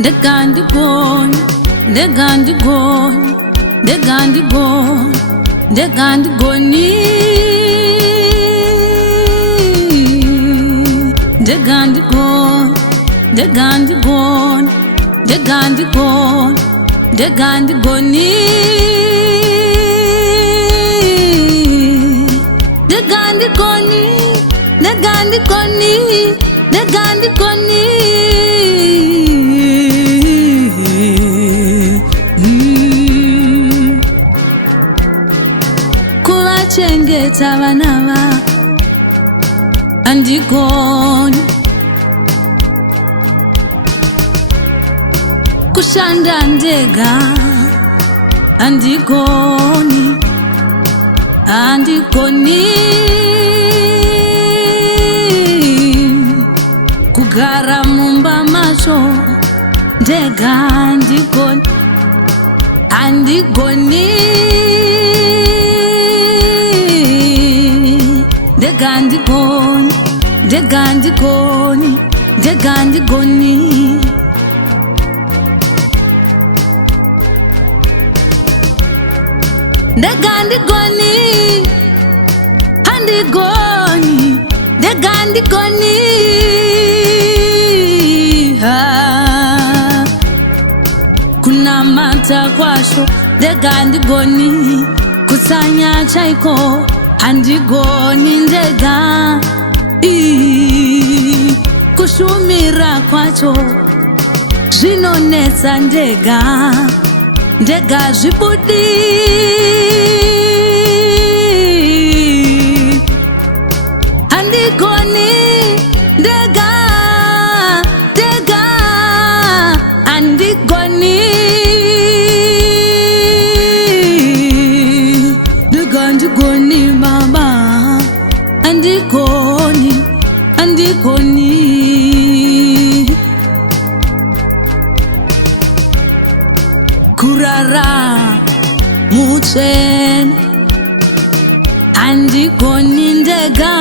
Degandigoni, Degandigoni, Degandigoni, Degandigoni, Degandigoni, Degandigoni, Degandigoni, Degandigoni, Degandigoni, Degandigoni, Degandigoni. Chengeta banaba andigoni kushanda ndega andigoni andigoni kugara mumba macho ndega andigoni andigoni Degandigoni, Degandigoni, Degandigoni. Degandigoni, Andigoni, Degandigoni. Kuna mata kwasho, Degandigoni, kusanya chaiko. Andigoni ndega kushumira kwacho zvinonetsa ndega ndega zvibudi andigoni ndega ndega andigoni Degandigoni mama Andigoni Andigoni Kurara Muchen Andigoni ndega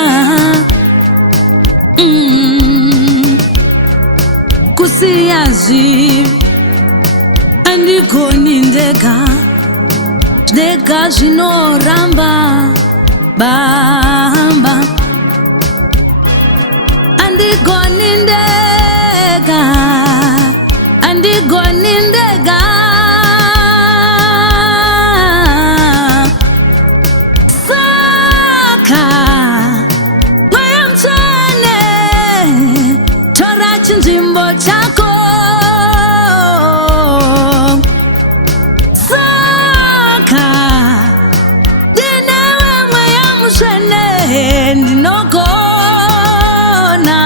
Kusiyazi Andigoni ndega Ndega zvinoramba bamba Andigoni ndega Andigoni ndega Saka Mweya mchene Tora chinzvimbo chako Ndinogona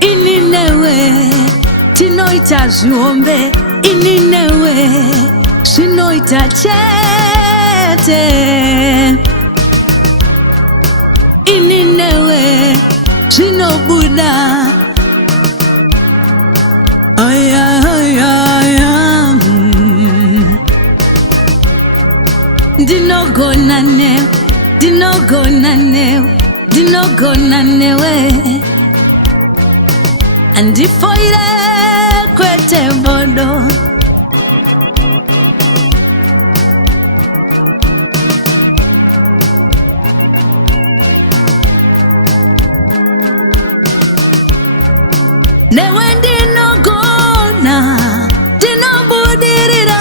ini newe tinoita zviombe ini newe zvinoita chete ini newe zvinobuda aya aya aya Dinogona newe, dinogona newe, dinogona newe Andifoire kwete bodo Newe dinogona, dinobudirira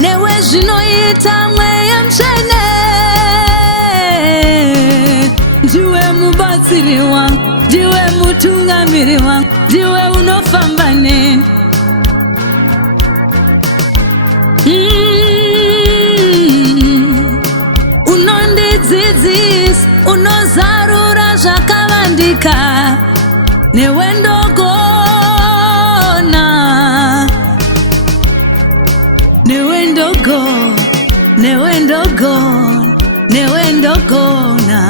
Newe zvinoita mweya mchene Ndiwe mubatsiri wangu, ndiwe mutungamiri wangu Ndiwe unofamba neni Unondidzidzisa, unozarura zvakavandika Newe ndogona Newe ndogona Newe ndogona